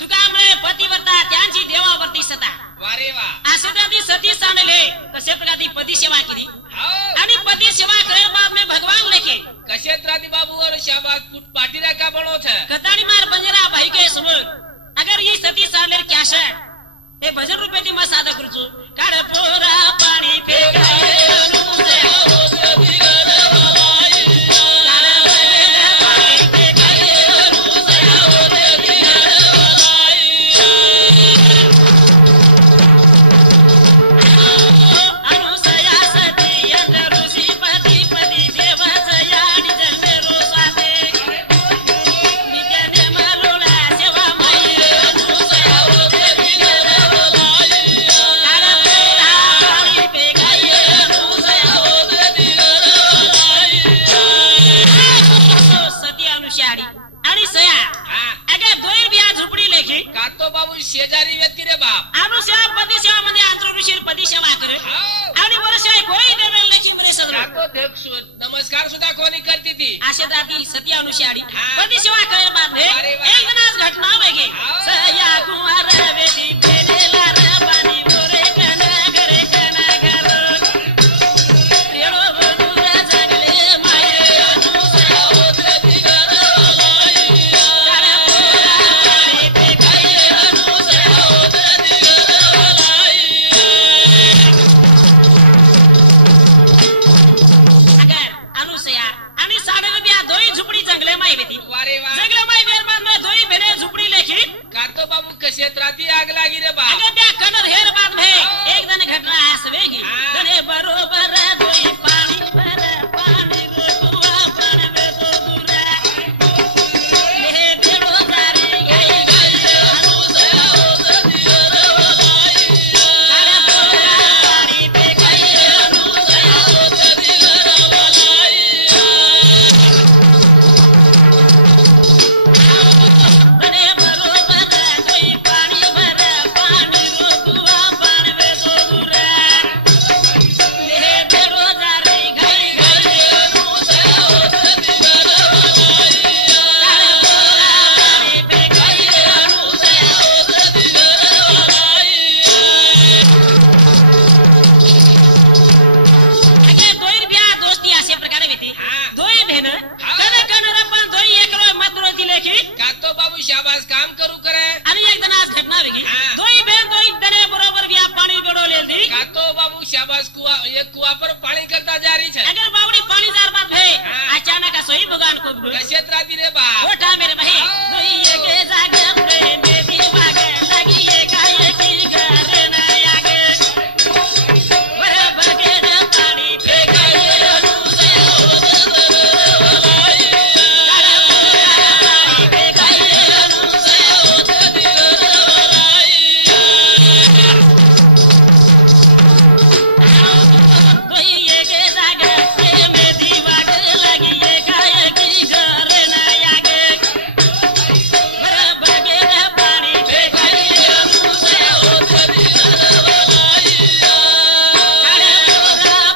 तुका म्हणे पतिव्रता त्यांची देवावरती सता वारे वा असे ती सती सांडले कसे प्रकार ती पती सेवा केली हाव आणि पति सेवा करे बाद में भगवान लेके कशे त्रादी बाबू और शाबाश कुट पाटी का बनो छे कताड़ी मार बंजरा भाई के सुन अगर ये सती सांडले क्या है ए भजन रूपे ती मत साधा करूचो काढ पोरा पाणी फेकाय अनुसे होती गरवाई शेजारी व्यक्ती रे बाप अनुसेवा पती सेवा मध्ये आंतर ऋषी पती सेवा करे आणि वर्ष गोई देवे लेखी मरे सगळं तो देख नमस्कार सुद्धा कोणी करती ती असे दाती सती अनुशाडी पती सेवा करे बाद एक दिनास घटना वेगे सया कुमार वेदी पेरेला रे पाणी मोरे कना करे कना घर रेडो बनुरा जगले माये अनुसेवा होते दिगर लाई तारा पाणी पेकाय अनुसेवा होते दिगर लाई अगर अनुसया आणि साडे रुपया दोई झुपडी जंगले माई वेती वारे वा जंगले माई बेरबाद में दोई बेरे झुपडी लेखी कातो बाबू कशे त्राती आग लागी रे बाप अगर त्या कनर हेर बाद में एक दिन घटना आसवेगी गणे बरोबर दोई पाणी भर पाणी रोटुआ पण में तो दूरा हे बेडो जारी गाई गाई अनुसया होत दिगर लाई तारा पाणी पेकाय अनुसया होत दिगर लाई गणे बरोबर दोई पाणी भर पाणी रोटुआ पण में तो दूरा हे बेडो जारी गाई गाई अनुसया होत दिगर लाई तारा पाणी पेकाय अनुसया होत दिगर लाई अगे दोई बिया दोस्ती असे प्रकारे होते दोई बहन कने कने रपन दोई एकरो मत दिले की कातो बाबू शाबाश काम करू करे आणि एक दिन आज घटना वेगी दोई बहन दोई दरे बरोबर बिया पाणी बेडो लेली कातो बाबू शाबाश कुआ एक कुआ पर पानी करता जा रही छे अगर बावड़ी पानी जार बात भे अचानक सोई भगवान को कशे त्राती रे बाप ओठा मेरे भाई दोई एक जागे रे मेरी वागे लगी एकाएकी करे ना आगे बराबर के ना पानी फेकाय अनुसया होत लाई तारा पाणी फेकाय अनुसया होत दिगर लाई दोई एक जागे रे मेरी वागे लगी एकाएकी करे ना आगे बराबर के ना पाणी फेकाय अनुसया होत दिगर लाई तारा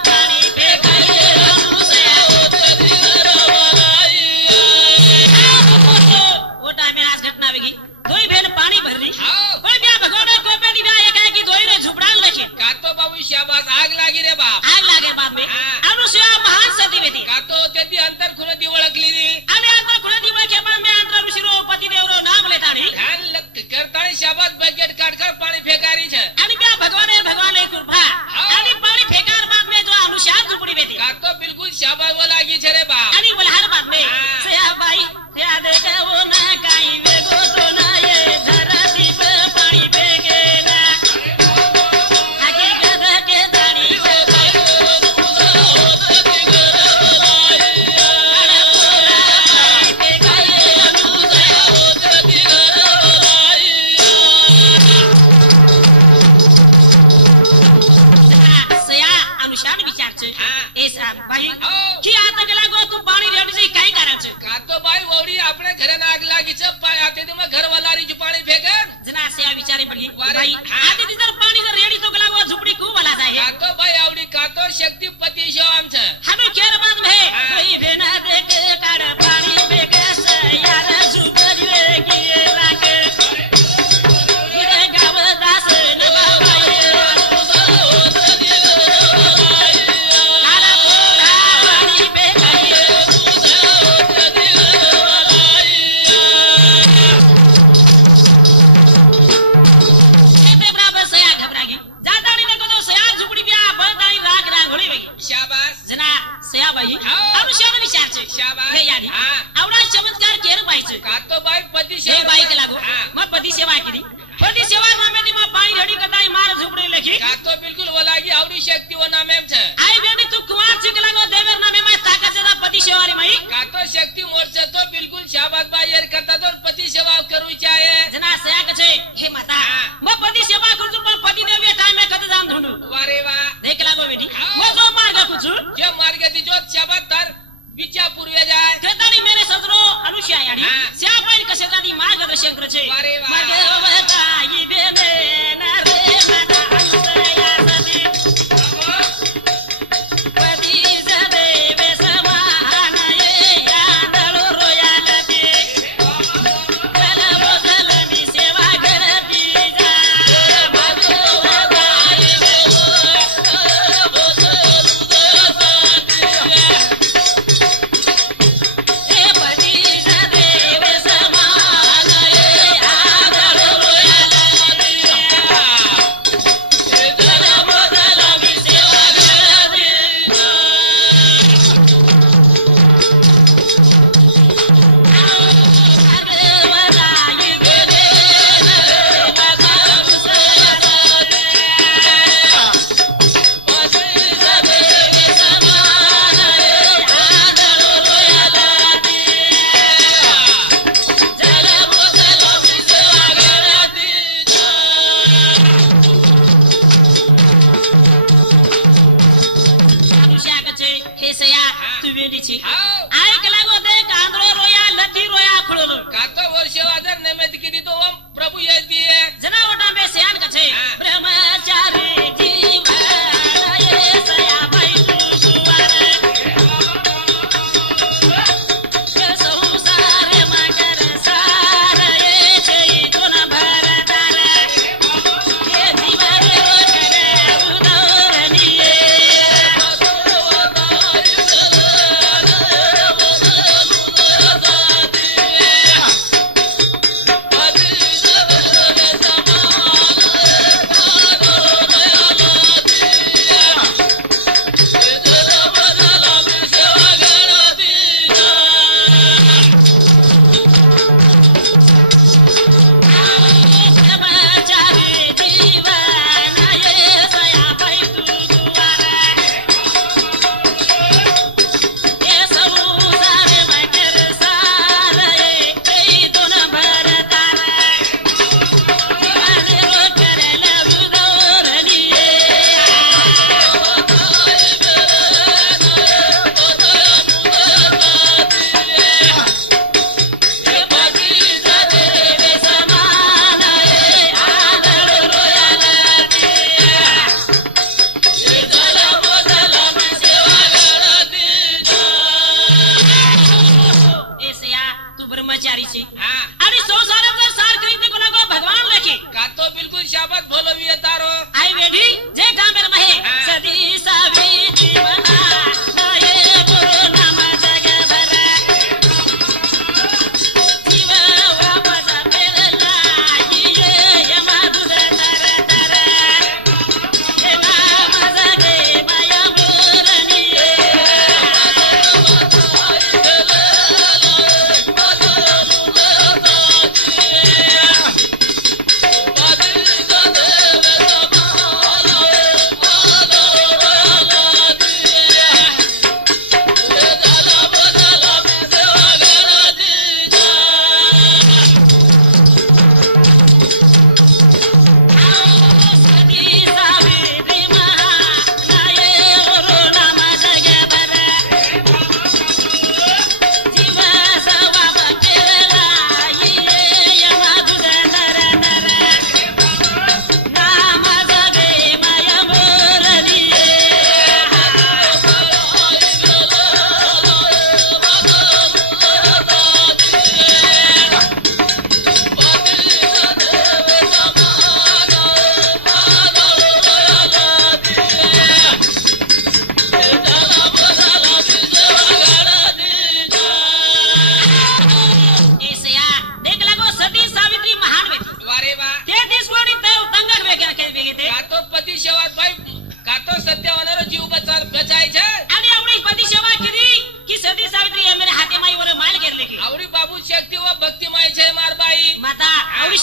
पाणी फेकाय अनुसया होत दिगर लाई ओटा में आज घटना वेगी दोई बहन पाणी भरली पण त्या भगवान को पे दिव्या एक आहे की दोई रे झुपडान लखे कातो बाबू शाबाश आग लागी रे बाप आग लागे बाद में अनुसया महान सती वेती कातो तेती अंतर खुले दी ओळखली नी आणि अंतर खुले दिवा के बाद में अंतर ऋषिरो पति देवरो नाम लेताणी ध्यान लग करताणी शाबाश बकेट काटकर पाणी फेकारी छे आणि त्या भगवान कृपा आणि पाणी फेकार बाद में जो अनुसार झुपडी वेती कातो बिल्कुल शाबाश वो लागी छे रे बाप आणि वलहार बाद में सया बाई त्या देखे वो ना काई वेगो तो ना ये धरती पे पाणी फेके ना आगे कदा के दाणी पे होत दिगर लाई तारा पाणी फेकाय अनुसया होत दिगर लाई सया अनुशान विचार छे ऐसा भाई की आता गेला गो तू पाणी रेडजी काय करायचं कातो बाई ओडी आपणे घरे आग लागी छे आते दी घर वालारी जी पाणी फेकर जना से विचारे पड़ी वारे, भाई हाँ। आते जर पाणी जर रेडी तो गला वो झुपडी खूप वाला जाय कातो बाई आवडी कातो शक्तिपती शो आमचे हमें केर बाद में हाँ। कोई भेना देख काढ पाणी बेगस यार झुपडी वे की राख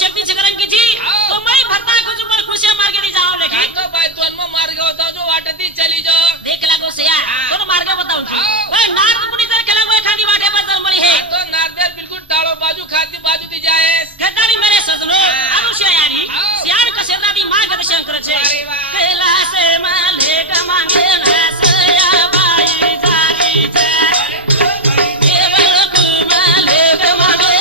शक्ति से कलंकी थी हाँ। तो मैं भरता कुछ पर खुशियां मार के नहीं जाऊं लेकिन कातो भाई तो अनमा मार्ग होता जो वाटती चली जो देख लागो से यार हाँ। तो मार्ग बताऊं हाँ। भाई नारद मुनि तर केला वो खानी वाटे पर जल मरी है तो नारदेर बिल्कुल टाळो बाजू खाती बाजू दी जाए गद्दारी मेरे सजनो हाँ। अनुष्या यारी हाँ। सियार कशेरादी मार्ग शंकर छे अरे वाह। कैलाश माले कमांगे ना सया बाई जारी छे केवल कुमाले कमांगे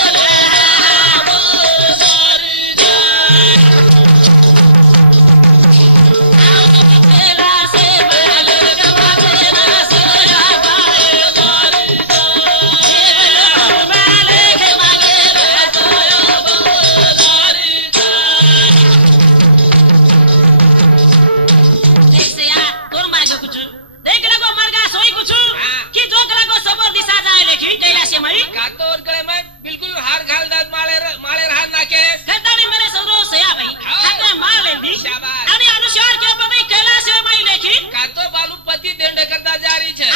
कातो और गले में बिल्कुल हार घाल दाद माळे माळे राहत नाके कातो बालू पति दंड करता जारी छे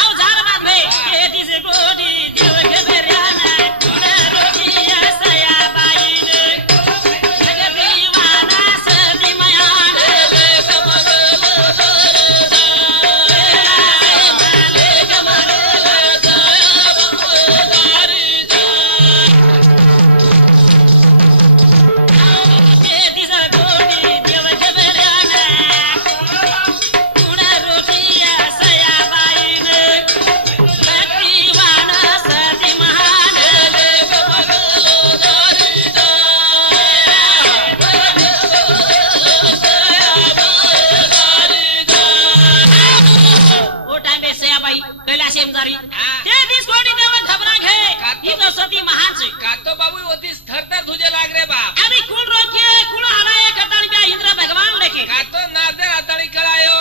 कातो बाबू होती थरथर तुझे लाग रे बाप कातो नारदेर हाताळी कळायो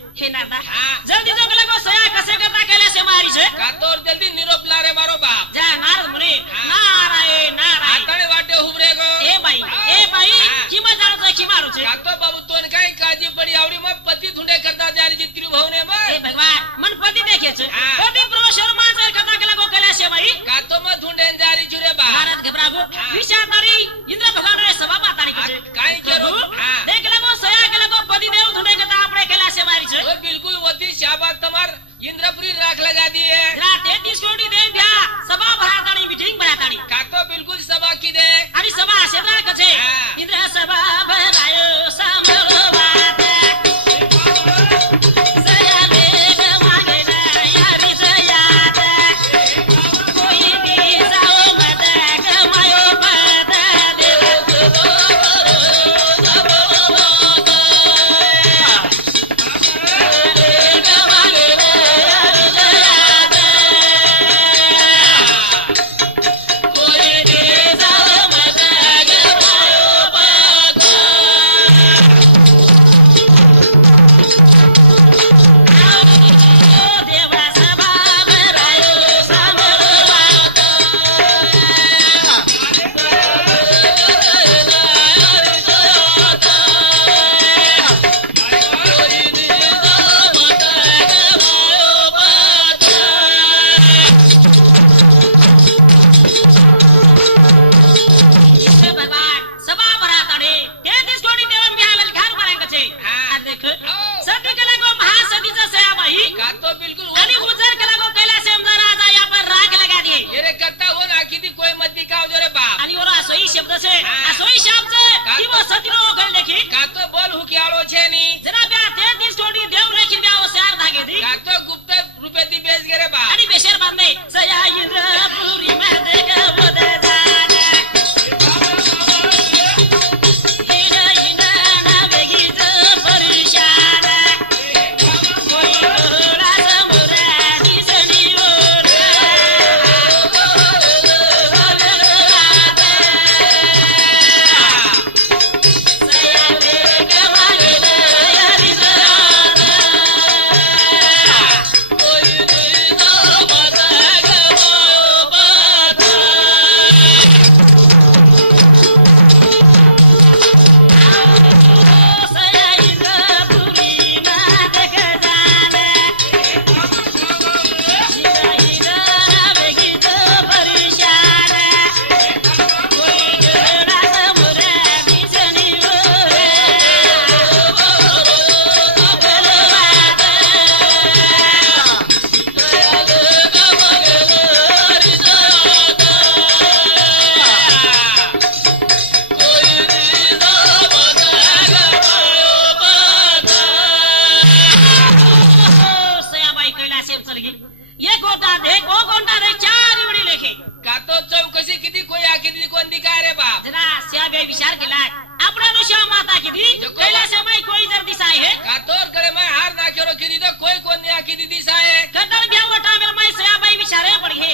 जल्दी जो गला को सया कसे करता कैलाश मारी छे कातो और जल्दी निरोप ला रे मारो बाप जा नारद मुनि नारायण नारायण हाताळे वाटे उभरे गो ए बाई किमा जाणो तो की मारू छे कातो बाबू तोन काय काळजी पडी आवडी मग पती धुंडे करता जारी जी त्रिभुवने ए मग भगवान मन पति देखे छे हाँ। पति प्रोशर मांजर करता केला को कैलाश मारी कातो मग धुंडे जारी जुरे बाप भारत घबरागो हाँ। विचार तारी इंद्र भगवान रे सभा मातारी आ, छे काय करू हाँ। देख लगो सया केला को पति देव धुने करता आपणे कैलाश मारी छे और बिल्कुल वती शाबाश तमार इंद्रपुरी राख लगा दिए रा 33 कोटी देव द्या सभा भराताणी मीटिंग भराताणी कातो बिल्कुल सभा की दे आणि सभा शेद्रा कछे हाँ। इंद्र सभा भरायो सामरो वात सया लेग मागे ना यारी सयात कोई भी जाओ मत कमायो पद देव देवा सभा भरायो सामरो वात हे भगवान सभा भराताणी 33 कोटी देव मिळाले घाल मारायचं छे हाँ। आ देख हो। सती केला को महासतीचा सयाबाई कातो बिल्कुल आणि गुजर केला को कैलाश महाराज या पर राग लगा दिए येरे कत्ता हो नाखी दी कोई मत दिखाओ जो रे बाप आणि ओरा सोई शब्द छे हाँ। आ सोई शब्द का- की वो सतीनो ओखल देखी कातो बोल हुकियाळो छे नी जरा ब्या 33 कोटी देव रेखी ब्या ओ सार धागे दी कातो गुप्त रुपये दी बेच गे रे बाप आणि बेशर बाद में सया इंद्र पुरी में देख बोदे जाना हजार के लाख આપણે અનુષ્યા માતા કીધી કૈલાસમાં કોઈ જર દિશાય હે કાતોર કરે મેં હાર નાખ્યો કીધી તો કોઈ કોને આખી દીધી સાહેબ ગદર બેવટા મેલ માય સયાબાઈ વિચારે પડી હે